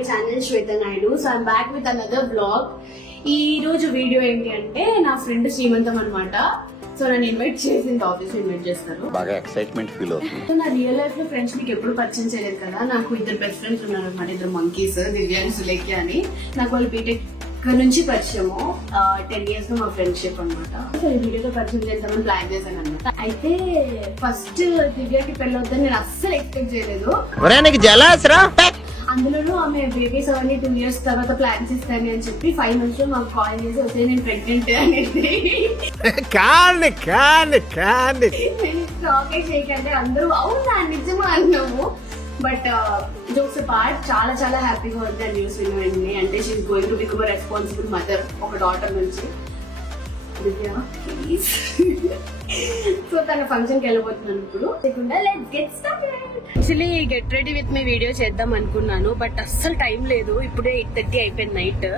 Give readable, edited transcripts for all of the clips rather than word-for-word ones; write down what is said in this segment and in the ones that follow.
my channel Shweta Naidu. So I'm back with another vlog. ఈ రోజు video ఏంటి అంటే నా ఫ్రెండ్ శ్రీమంతం అన్నమాట. సో నన్ను ఇన్వైట్ చేసింది, ఆఫీస్ ఇన్వైట్ చేస్తారు. బాగా ఎక్సైట్మెంట్ ఫీల్ అవుతుంది. సో నా రియల్ లైఫ్ లో ఫ్రెండ్స్ మీకు ఎప్పుడు పరిచయం చేయలేదు కదా. నాకు ఇద్దరు బెస్ట్ ఫ్రెండ్స్ ఉన్నారు అనమాట, ఇద్దరు మంకీస్, దివ్య అండ్ సులేఖ్య అని. నాకు వాళ్ళు బీటెక్ నుంచి పరిచయము 10 years లో మా ఫ్రెండ్షిప్ అనమాట. సో ఈ వీడియోతో పరిచయం చేద్దామని ప్లాన్ చేశాను అనమాట. అయితే ఫస్ట్ దివ్యకి పెళ్ళొద్దని నేను అస్సలు ఎక్స్పెక్ట్ చేయలేదు. అందులోనూ ఆమె బేబీస్ అవన్నీ 2 years తర్వాత ప్లాన్స్ ఇస్తాను అని చెప్పి 5 months లో మాకు కాల్ చేసి వస్తే నేను ప్రెగ్నెంట్ అనేది షాక్ చేయకంటే అందరూ అవునా నిజమా అన్నాము. బట్ జోక్స్ పార్ట్ చాలా చాలా హ్యాపీగా ఉంది ఆ న్యూస్ వినండి. అంటే she's going to become responsible mother ఒక డాటర్ నుంచి. సో తన ఫంక్షన్ కి వెళ్ళబోతున్నాను ఇప్పుడు. Actually get ready with me video చేద్దాం అనుకున్నాను, బట్ అస్సలు టైం లేదు. ఇప్పుడే 8:30 అయిపోయింది నైట్.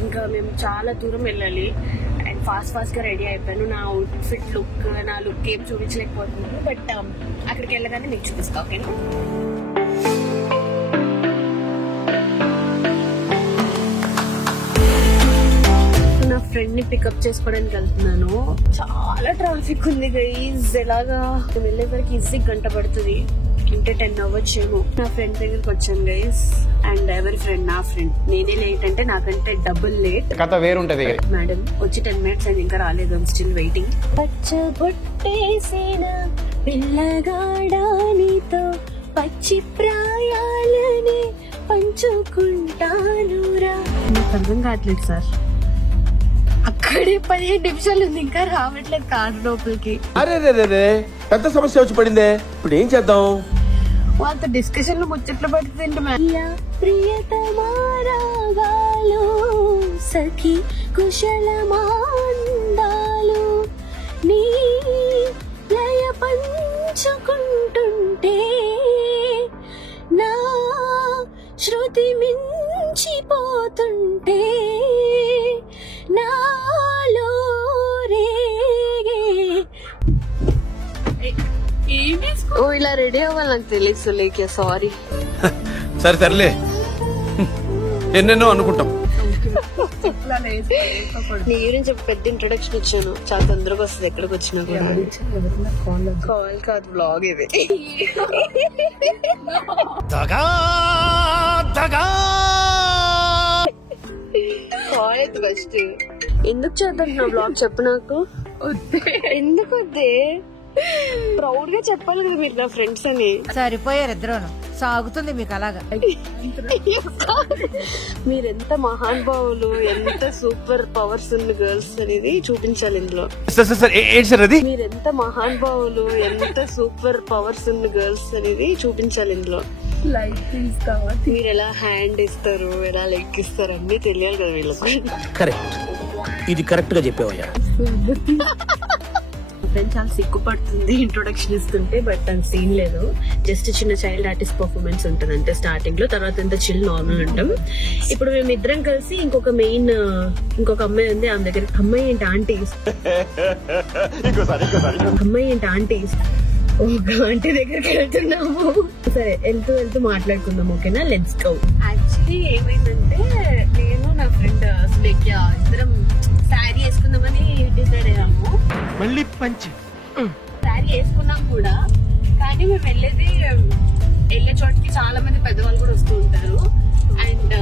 ఇంకా మేము చాలా దూరం వెళ్ళాలి అండ్ ఫాస్ట్ గా రెడీ అయిపోయాను. నా అవుట్ఫిట్ లుక్, నా లుక్ ఏం చూపించలేకపోతున్నాను, బట్ అక్కడికి వెళ్ళగానే మీకు చూపిస్తా. ఓకేనా? నా ఫ్రెండ్ ని పికప్ చేసుకోవడానికి వెళ్తున్నాను. చాలా ట్రాఫిక్ ఉంది గైజ్. ఎలాగా వెళ్ళేసరికి ఈజీ గంట పడుతుంది, అంటే 10 అవ్వచ్చేమో. నా ఫ్రెండ్ దగ్గరికి వచ్చాను గైజ్. అండ్ ఎవరి ఫ్రెండ్? నా ఫ్రెండ్. నేనే లేట్ అంటే నాకంటే డబుల్ లేట్. కథ వేరుంటది. మేడం వచ్చి 10 minutes అండ్ ఇంకా రాలేదు. I'm still waiting. పచ్చబొట్టేసిన పిల్లగాడానితో పచ్చి ప్రాయాలని పంచుకుంటానురా. నాకు అర్థం కావట్లేదు సార్. అక్కడే 15 నిమిషాలు ఉంది, ఇంకా రావట్లేదు కారు లోపలికి. అరే పెద్ద సమస్య వచ్చి పడిందే, ఇప్పుడు ఏం చేద్దాం? వాళ్ళతో డిస్కషన్ లో ముచ్చట్లు పడుతుంది. ప్రియతమారాగాలు సఖి కుశలమాందాలు నీ లయ పంచుకుంటుంటే నా శృతి మించిపోతుంటే నాలో రేగే. ఓ ఇలా రెడీ అవ్వాలి నాకు తెలియదు సులేఖ్య, సారీ. సరే సర్లే, ఎన్నెన్నో అనుకుంటాం. నీ గురించి పెద్ద ఇంట్రొడక్షన్ ఇచ్చాను, చాలా తొందరగా వస్తుంది ఎక్కడికి వచ్చినా కూడా. కాల్ కాదు, బ్లాగ్ ఇది. కాల్ ఫస్ట్ ఎందుకు చేద్దాం నా బ్లాగ్ చెప్పు నాకు. ఎందుకు వద్దే? ప్రౌడ్ గా చెప్పాలి కదా మీరు నా ఫ్రెండ్స్ అని. సరిపోయారు ఇద్దరు, సాగుతుంది మీకు అలాగా. మీరెంత మహానుభావులు, ఎంత సూపర్ పవర్స్ ఉన్న గర్ల్స్ అనేది చూపించాలి ఇందులో. మీరెంత మహానుభావులు, ఎంత సూపర్ పవర్స్ ఉన్న గర్ల్స్ అనేది చూపించాలి ఇందులో. మీరు ఎలా హ్యాండ్ ఇస్తారు, ఎలా లెగ్ ఇస్తారు అన్ని తెలియాలి కదా వీళ్ళకి. కరెక్ట్, ఇది కరెక్ట్ గా చెప్పావయ్యా. ఫ్రెండ్ చాలా సిగ్గుపడుతుంది ఇంట్రొడక్షన్ ఇస్తుంటే, బట్ అంత సీన్ లేదు. జస్ట్ చిన్న చైల్డ్ ఆర్టిస్ట్ పర్ఫార్మెన్స్ ఉంటుంది అంటే స్టార్టింగ్ లో, తర్వాత అంతా చిల్ నార్మల్ ఉంటాం. ఇప్పుడు మేము ఇద్దరం కలిసి ఇంకొక అమ్మాయి ఉంది, ఆమె దగ్గర అమ్మాయి ఏంటి ఆంటీ ఒక ఆంటీ దగ్గరికి వెళ్తున్నాము. సరే వెళ్తూ మాట్లాడుకుందాం. ఓకేనా? Let's go. యాక్చువల్లీ ఏమైందంటే నేను నా ఫ్రెండ్ సులేఖ్య ఇద్దరం శారీ వేసుకుందామని డిసైడ్ అయ్యాము. మళ్ళీ పంచి శారీ వేసుకున్నాం కూడా, కానీ మేము వెళ్ళే చోటికి చాలా మంది పెద్దవాళ్ళు కూడా వస్తూ ఉంటారు. అండ్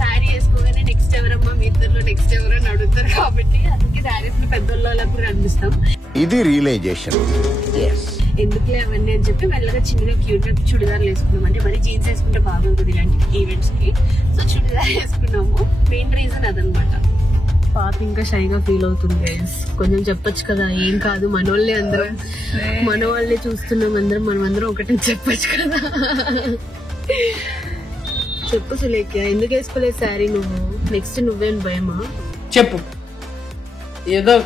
శారీ వేసుకోగానే నెక్స్ట్ ఎవరమ్మా మీ ఇద్దరులో నెక్స్ట్ ఎవరని అడుగుతారు, కాబట్టి అందుకే శారీస్ పెద్దవాళ్ళ కూడా కనిపిస్తాం. ఇది రియలైజేషన్. ఎందుకులే అవన్నీ అని చెప్పి మెల్లగా చిన్నగా క్యూట్ గా చుడిదార్లు వేసుకున్నాం. అంటే మరి జీన్స్ వేసుకుంటే బాగుంటుంది ఇలాంటి ఈవెంట్స్ కి. సో చుడిదార్ వేసుకున్నాము. మెయిన్ రీజన్ అదనమాట. పాప ఇంకా షైగా ఫీల్ అవుతుంది. కొంచెం చెప్పొచ్చు కదా, ఏం కాదు మనోళ్ళే అందరం, మన వాళ్ళే చూస్తున్నాం అందరం, మనమందరం ఒకటి చెప్పొచ్చు కదా. చెప్పు సులేఖ్య, ఎందుకు వేసుకోలేదు శారీ నువ్వు? నెక్స్ట్ నువ్వేం భయమా? చెప్పు, ఏదో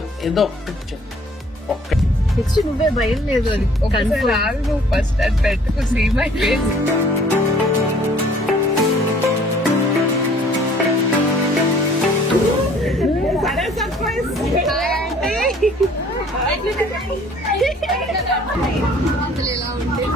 నెక్స్ట్ నువ్వే భయం లేదు అని ఫస్ట్ అది పెట్టుకు సీ మై ఫేస్. అసలు ఎలా ఉంటుంది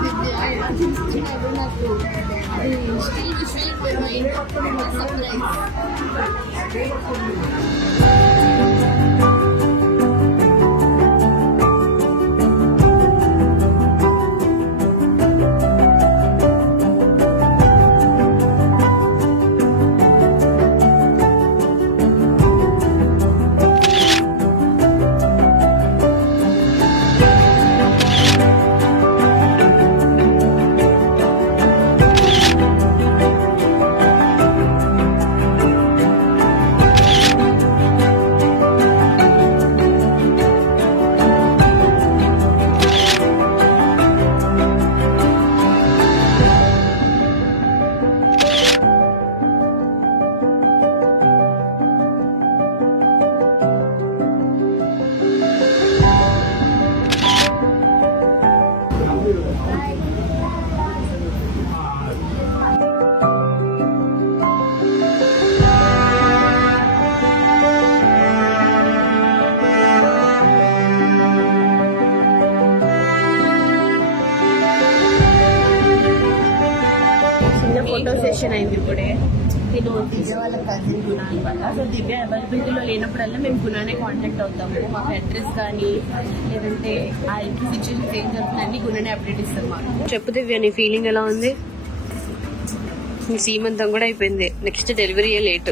ఫోటో సెషన్ అయింది ఇప్పుడే. నేను దివ్య వాళ్ళ కజిన్ గుణ అనమాట. సో దివ్య అవైలబిలిటీలో లేనప్పుడల్లా మేము గుణానే కాంటాక్ట్ అవుతాము. మాకు అడ్రస్ కానీ లేదంటే ఆ ఇంటి సిచ్యువేషన్స్ ఏం జరుగుతుందని గుణనే అప్డేట్ ఇస్తాం మాకు. చెప్పు దివ్య, నీ ఫీలింగ్ ఎలా ఉంది? నీ సీమంతం కూడా అయిపోయింది, next delivery late.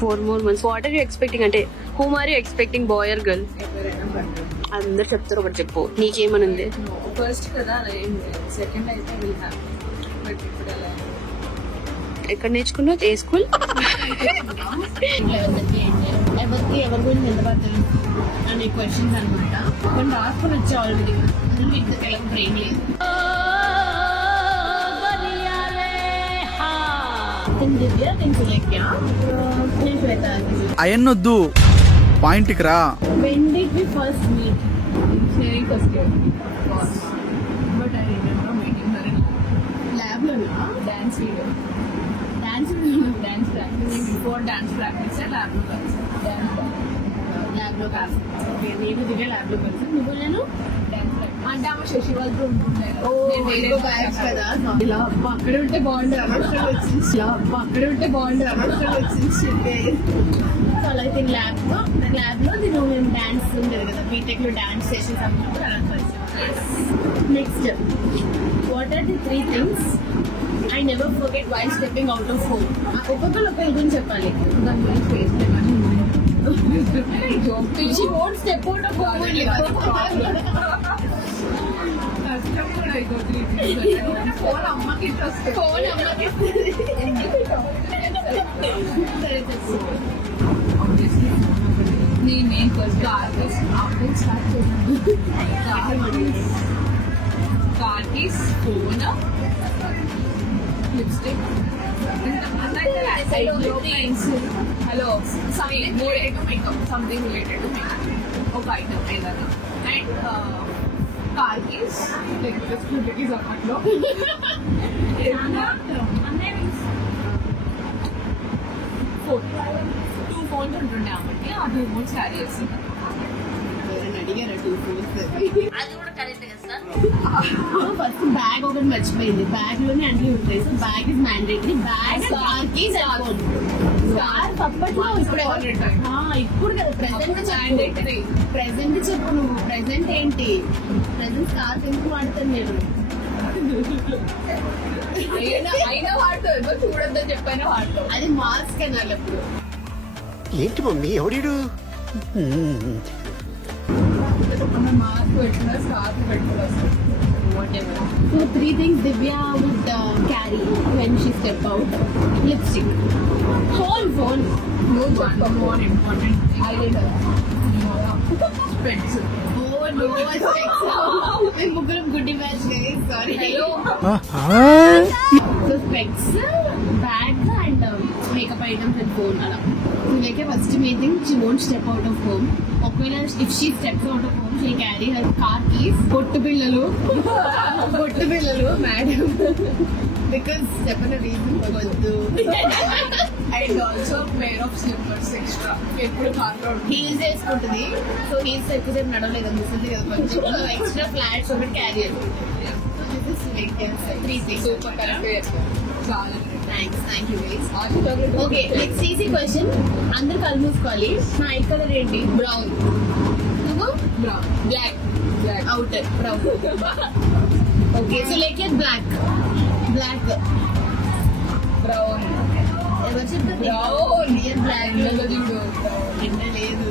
4 more months. What are you expecting? అంటే whom are you expecting, boy or girl? అందరు చెప్తారు, ఒకటి చెప్పు, నీకేమని ఉంది? ఫస్ట్ కదా అలా ఏంటి, సెకండ్ అయితే విల్ హ్యావ్, బట్ ఇప్పుడు అలా ఎక్కడ నేర్చుకున్నావు? ఏ స్కూల్? ఎవరికి ఎవరి గురించి ఎంత బాగా తెలుసు అనే క్వశ్చన్స్ అనమాట. కొన్ని రాసుకొని వచ్చా ఆల్రెడీ, ఇంత తెలం బ్రెయిన్ లేదు. అయన్నొద్దు, పాయింట్కి రా. When did we first meet? engineering first year, but I remember meeting her in Lab lo na? dance video. Dance practice. Before dance practice, lab lo కలిసి lab lo kaasa. Okay, నేను దివ్య lab లో కలిసి. నువ్వు నేను dance practice అంటే ఆమె శశి వాళ్ళతో ఉంటుండే కదా. నేను వేరే బ్యాచ్ కదా. ఇలా అబ్బా అక్కడే ఉంటే బాగుంటుంది అనవసరం వచ్చింది. ఇలా అబ్బా అక్కడే ఉంటే బాగుంటుంది అనవసరం వచ్చింది. సో అలా అయితే ల్యాబ్ లో నేను డాన్స్ ఉండేది కదా, బీటెక్ లో డాన్స్ సెషన్స్ అన్నప్పుడు అలా కలిసి. Next, what are the 3 things I never forget while stepping out of home? ఒక్కొక్కరు ఒక ఇది చెప్పాలి. దాని గురించి ఫేస్ చేయమని She won't step out of home only. కష్టం కూడా అయిపోతుంది. ఫోన్ అమ్మకి వస్తుంది. ఫోన్ అమ్మకి సరే చెప్పు. నేను ఫస్ట్ ఆర్టిస్ట్ స్టార్ట్ చేశాను. కార్టీస్, phone, lipstick, hello something related to makeup, something related to makeup, ఒక ఐటమ్ ఏదైనా. And car keys, like scooter keys అప్పట్లో. ఫోన్, 2 phones ఉంటుండే కాబట్టి ఆ 2 phones క్యారీ చేస్తుంది. అడిగారా 2 phones? ఫస్ట్ బ్యాగ్ ఒకటి మర్చిపోయింది. బ్యాగ్ లోనే అన్ని ఉంటాయి. So bag is mandatory. Bag, car keys, phone. Car అప్పట్లో ఇప్పుడు కదా ప్రెసెంట్ చెప్పు నువ్వు. ప్రెసెంట్ ఏంటి? ప్రెసెంట్ కార్ ఎందుకు వాడతాను నేను? అయినా వాడుతుంది, చూడొద్దని చెప్పైనా వాడతావు. అది మాస్క్ అనాలి అప్పుడు. ఏంటి మమ్మీ ఎవడీడు? మాస్క్ పెట్టుకున్నా, స్కార్ఫ్ పెట్టుకున్నా, whatever. So 3 things Divya would carry when she step out. Lipstick, phone. No, one more important thing. I did specs. Oh no, specs. We muguram goodie match guys. Sorry. Hello. So specs, bag and makeup items and phone. Ala. So like a first meeting, she won't step out of home. If she steps out of home, she'll carry her car keys. Bottu pillalu, madam. Because చెప్పిన reason వద్దు. And also pair of slippers extra. ఎప్పుడు కార్లో heels వేసుకుంటుంది. So heels ఎక్కువసేపు నడవలేదు అనిపిస్తుంది కదా కొంచెం. Extra flats ఒకటి క్యారీ చేస్తుంది. Super correct. చాలా thank you guys. Okay next easy question. అందరు కళ్ళు మూసుకోవాలి. నా ఐ కలర్ ఏంటి? బ్రౌన్. నువ్వు? Brown. Black. Black. Outer brown. Okay Sulekhya black. Black. Brown. ఎవరు చెప్పారు? బ్రౌన్. బ్లాక్ చూడు. లేదు.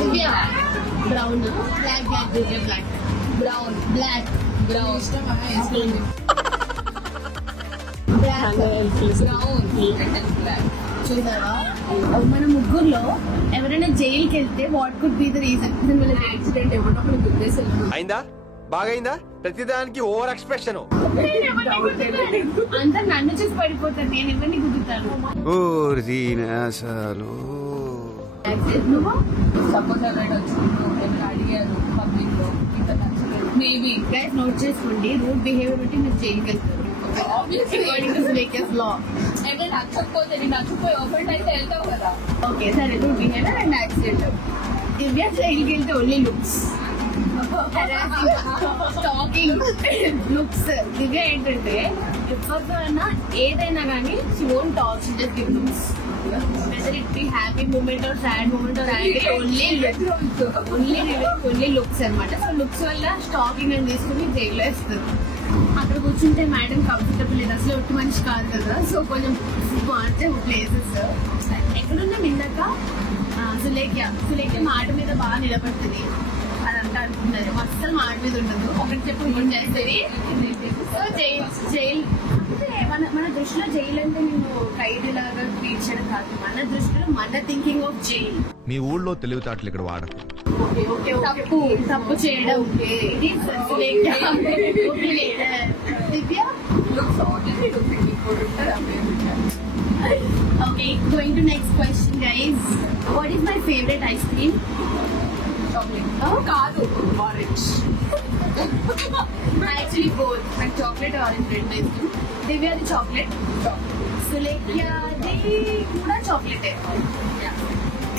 Divya brown. Black black Divya black. Brown. Black. Brown. ఇష్టమా? ఇష్టం. బ్లాక్. బ్రౌన్. బ్లాక్. చూసావా మన ముగ్గురులో ఎవరైనా జైలుకి వెళ్తే what could be the reason? Accident ఎవరినప్పుడు గుద్దేసి అయిందా బాగైందా ప్రతిదానికి ఓవర్ ఎక్స్ప్రెషన్. అంతా నన్ను చూసి పడిపోతాను. నేను ఎవరిని గుద్దుతాను? నువ్వు? సపోజ్ ఎవరైనా వచ్చిండ్రు ఏమైనా అడిగారు పబ్లిక్ లో ఇంకా నచ్చలేదు మేబీ గైస్ నోట్ చేసుకోండి. రూట్ బిహేవియర్ బట్టి మీరు జైలుకి వెళ్తారు. లా ఏమైనా నచ్చకపోతే నేను నచ్చకపోయి ఓపెన్ అయితే వెళ్తావు కదా. ఓకే సరే rude behaviour and accident. Divya జైలుకి వెళ్తే only looks. Stalking looks. Divya ఏంటంటే ఎవరితో అయినా ఏదైనా కానీ she won't talk, she just give looks. Whether it be happy moment or sad moment or angry, only looks అన్నమాట. సో లుక్స్ వల్ల స్టాకింగ్ అని తీసుకుని జైల్లో వేస్తారు. అక్కడ కూర్చుంటే మేడం కంఫర్టబుల్ లేదు, అసలు ఒట్టి మనిషి కాదు కదా. సో కొంచెం మార్చే ప్లేసెస్ ఎక్కడున్నా విన్నాక సులేఖ్య మాట మీద బాగా నిలబడుతుంది అదంతా అనుకుంటారు. అస్సలు మాట మీద ఉండదు. ఒకటి చెప్పి ఇంకోటి చేస్తుంది. సో జైల్ మన దృష్టిలో జైలు అంటే నేను ఖైదీలాగా ట్రీట్ చేయడం కాదు. మన దృష్టిలో మన థింకింగ్ ఆఫ్ జైల్. మీ ఊళ్ళో తెలివితేటలు ఇక్కడ వాడకు. తప్పు చేయడం. ఇది Divya. Okay going to next question guys. What is my favourite ice cream? Chocolate కాదు ఆరెంజ్. Actually both. నాకు చాక్లెట్ ఆరెంజ్ రెండు ఇష్టం. దివ్యాది చాక్లెట్. సులేఖ్యాది కూడా చాక్లెటే.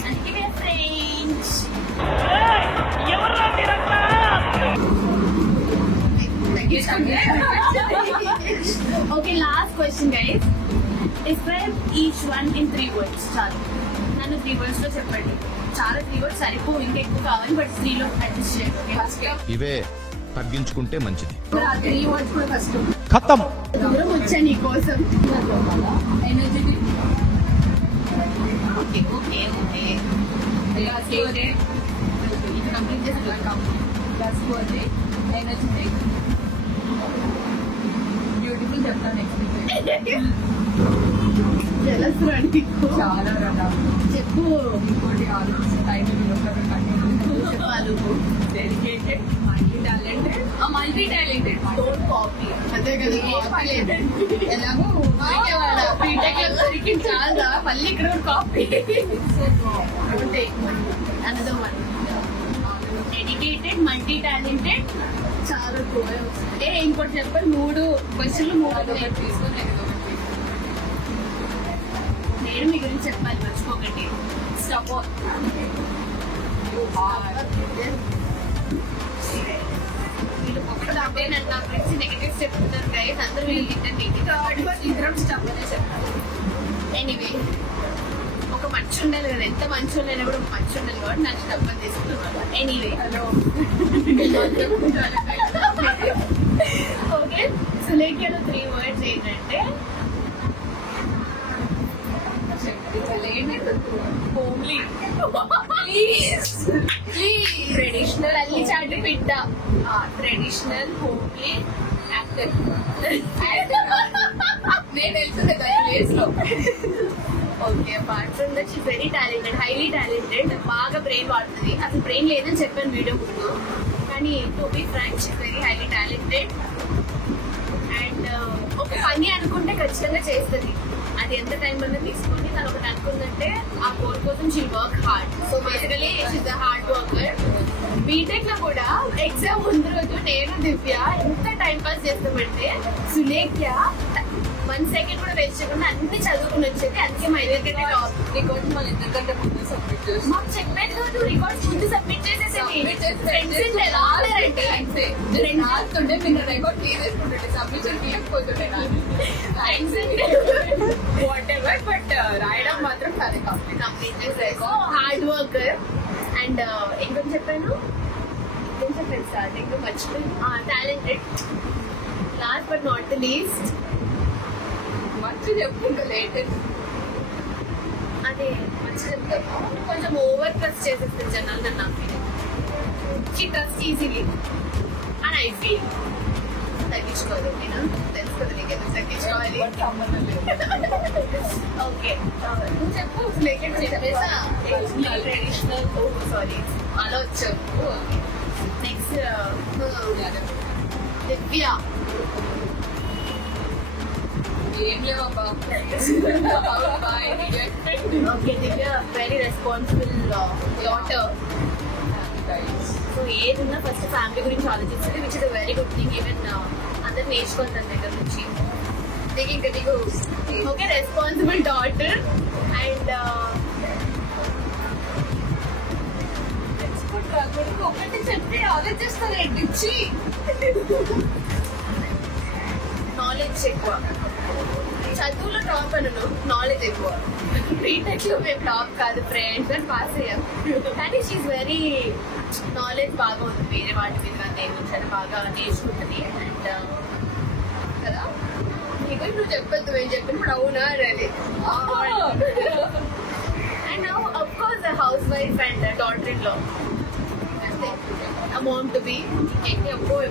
అందుకే we are friends. Okay last question guys. Describe each one in 3 words. చాలు నన్ను 3 words లో చెప్పండి. చాలా 3 words సరిపో, ఇంకా ఎక్కువ కావాలి బట్ 3లో అడ్జస్ట్ చేయండి. ఇవే తగ్గించుకుంటే మంచిది. 3 words కూడా ఫస్ట్. ఖతం. దూరం వచ్చా నీ కోసం. ఎనర్జెటిక్. ఓకే ఓకే ఓకే ఇది కంప్లీట్ చేసి రాసుకోవాలి. ఎనర్జెటిక్, బ్యూటిఫుల్ చెప్తాను నెక్స్ట్. జలస్ రండి చాలా రకాలు చెప్పు. ఇంకోటి ఆలోచించి టైటిల్ చెప్పాలి. Dedicated, multi talented don't copy. అదే కదా ఎలాగో బీటెక్ లో చాలా మళ్ళీ ఇక్కడ copy. Another one dedicated, multi talented, చాలా ఇంకోటి చెప్పాలి. 3 క్వశ్చన్లు 3 తీసుకొని నేను మీ గురించి చెప్పాలి మర్చిపోకండి. సపోర్ట్. వీళ్ళు ఒకటి అబ్బాయి నన్ను నా గురించి నెగటివ్ చెప్తున్నారు గైస్. అందరూ వీళ్ళు ఇద్దరం స్టప్ అనే చెప్తారు. ఎనీవే ఒక మంచి ఉండాలి కదా. ఎంత మంచి ఉండాలి కూడా ఒక మంచి ఉండాలి కాబట్టి నాకు స్టప్ అని తీసుకున్నాను. ఎనీవే ఓకే సులేఖ్యలో 3 words ఏంటంటే హోమ్లీ, ప్లీజ్ ట్రెడిషనల్, తల్లి చాటి పిట్ట, ట్రెడిషనల్, హోమ్లీ, యాక్టర్. నేను వెళ్తుంది ప్లేస్ లో. Okay apart from that she very talented, highly talented. బాగా బ్రెయిన్ వాడుతుంది. అసలు బ్రెయిన్ లేదని చెప్పాను వీడియో ముందు, కానీ to be frank she very highly talented. And ఒక పని అనుకుంటే ఖచ్చితంగా చేస్తుంది. అది ఎంత టైం అన్నా తీసుకొని తను ఒకటి అనుకుందంటే ఆ గోల్ కోసం she work hard. So basically she's a hard worker. B Tech లో కూడా ఎగ్జామ్ ముందు రోజు నేను దివ్య ఎంత టైం పాస్ చేస్తామంటే సులేఖ్య 1 second కూడా వేస్ట్ చేయకుండా అన్ని చదువుకుని వచ్చేది. అందుకే మా ఇద్దరికంటే నీకోసం మన ఇద్దరికంటే ముందు సబ్మిట్ మాకు చెప్పేది కాదు, రికార్డ్స్ ముందు సబ్మిట్ చేసేసేది. ఫ్రెండ్స్ ఎలా ఆడారంటే రాస్తుంటే మీరు రికార్డ్ తీసేసుకుంటుంటే సబ్మిషన్ తీయకపోతుండే వాట్ ఎవర్, బట్ రాయడం మాత్రం అది కంప్లీట్ చేసేకో. హార్డ్ వర్కర్ అండ్ ఇంకొకటి చెప్పాను, ఏం చెప్పాను స్టార్టింగ్ మర్చిపోయి, talented. Last but not the least మంచి చెప్పుకుంటా లేటెస్ట్. అదే మంచి చెప్తాను, కొంచెం ఓవర్ ట్రస్ట్ చేసేస్తుంది జనాలు నన్ను. She trust easily and I feel తగ్గించుకోవాలి. నేను తెలుసు కదా నీకు ఎందుకు తగ్గించుకోవాలి. ఓకే నువ్వు చెప్పు. ట్రెడిషనల్ సారీ అలా వచ్చావు. నెక్స్ట్ దివ్య. ఏం లేవబ్బా. ఓకే దివ్య వెరీ రెస్పాన్సిబుల్ డాటర్. సో ఏదున్నా ఫస్ట్ ఫ్యామిలీ గురించి ఆలోచిస్తుంది, which is a very good thing. Even అందరు నేర్చుకోవాలి తన దగ్గర నుంచి. దిగు ఓకే రెస్పాన్సిబుల్ డాటర్ అండ్ కొడుకు ఒకటి చెప్తే ఆలోచిస్తారు. ఎట్టిచ్చి నాలెడ్జ్ ఎక్కువ. చదువులో టాప్ అనను, నాలెడ్జ్ ఎక్కువ. బీటెక్ లో మేము టాప్ కాదు, ఫ్రెండ్స్ అని పాస్ అయ్యాం. కానీ షీఈ్ వెరీ నాలెడ్జ్ బాగా ఉంది వేరే వాటి మీద దేని బాగా నేర్చుకుంటుంది. అండ్ కదా నీకు నువ్వు చెప్పొద్దు, మేము చెప్పినప్పుడు అవునా రండి. And now of course house wife and daughter in law, a mom to be.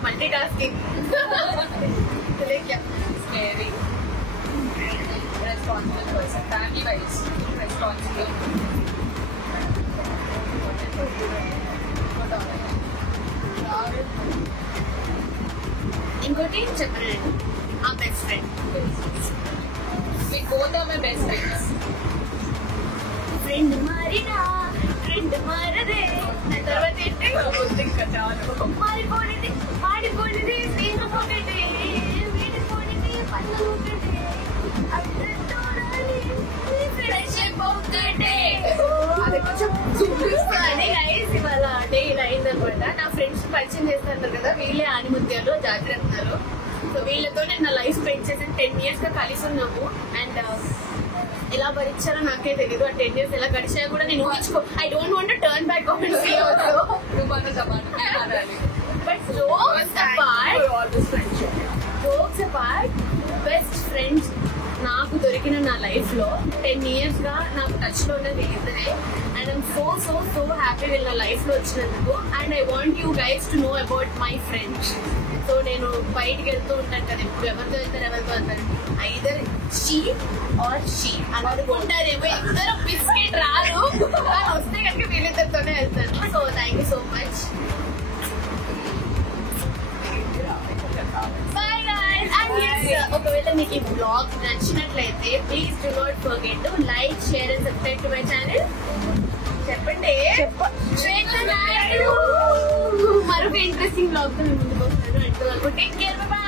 Multitasking. Very responsible person, family wise responsible. ఇంకోటి చెప్పనండి, ఆ best friend. Me both are my best friends. Friend మారినా ఫ్రెండ్ మారదే, తర్వాత ఏంటి ఇంకా చాలు. మారిపోనిది మాడిపోనిది నేను ఒకటే, వీడిపోనిది పనులు ఒకటే, ఫ్రెండ్షిప్ ఒకటే. అది కొంచెం చూపిస్తాను గైస్. ఇవాళ డే ఇలా అయిందనమాట. నా ఫ్రెండ్స్ పరిచయం చేస్తారు కదా, వీళ్ళే ఆనిముత్యాలు జాగ్రత్తలు. సో వీళ్ళతో నేను నా లైఫ్ స్పెండ్ చేసి 10 years గా కలిసి ఉన్నాము. అండ్ ఎలా భరించాలో నాకే తెలియదు. ఆ 10 years ఎలా గడిచాయో కూడా నేను ఊహించుకో. I don't want to turn back comments also. But jokes apart, best friends నాకు దొరికిన నా లైఫ్ లో 10 years గా నాకు టచ్ లో ఉన్నది ఇద్దరే. And I'm so so so happy వీళ్ళు నా లైఫ్ లో వచ్చినందుకు. And I want you guys to know about my friends. So నేను బయటికి వెళ్తూ ఉంటాను కదా, ఇప్పుడు ఎవరితో వెళ్తారు ఎవరితో వెళ్తారు, ఐదర్ షీ ఆర్ షీ అని అనుకుంటారేమో. ఇద్దరు బిస్కెట్ రారు, వస్తే కనుక వీళ్ళిద్దరితోనే వెళ్తాను. So thank you so much. Bye guys. And yes, ఒకవేళ మీకు ఈ బ్లాగ్ నచ్చినట్లయితే please do not forget to like, share and subscribe to my channel. చెప్పండి. మరొక ఇంట్రెస్టింగ్ బ్లాగ్ తో ముందుకు వస్తాను. అంతవరకు టేక్ కేర్, బై.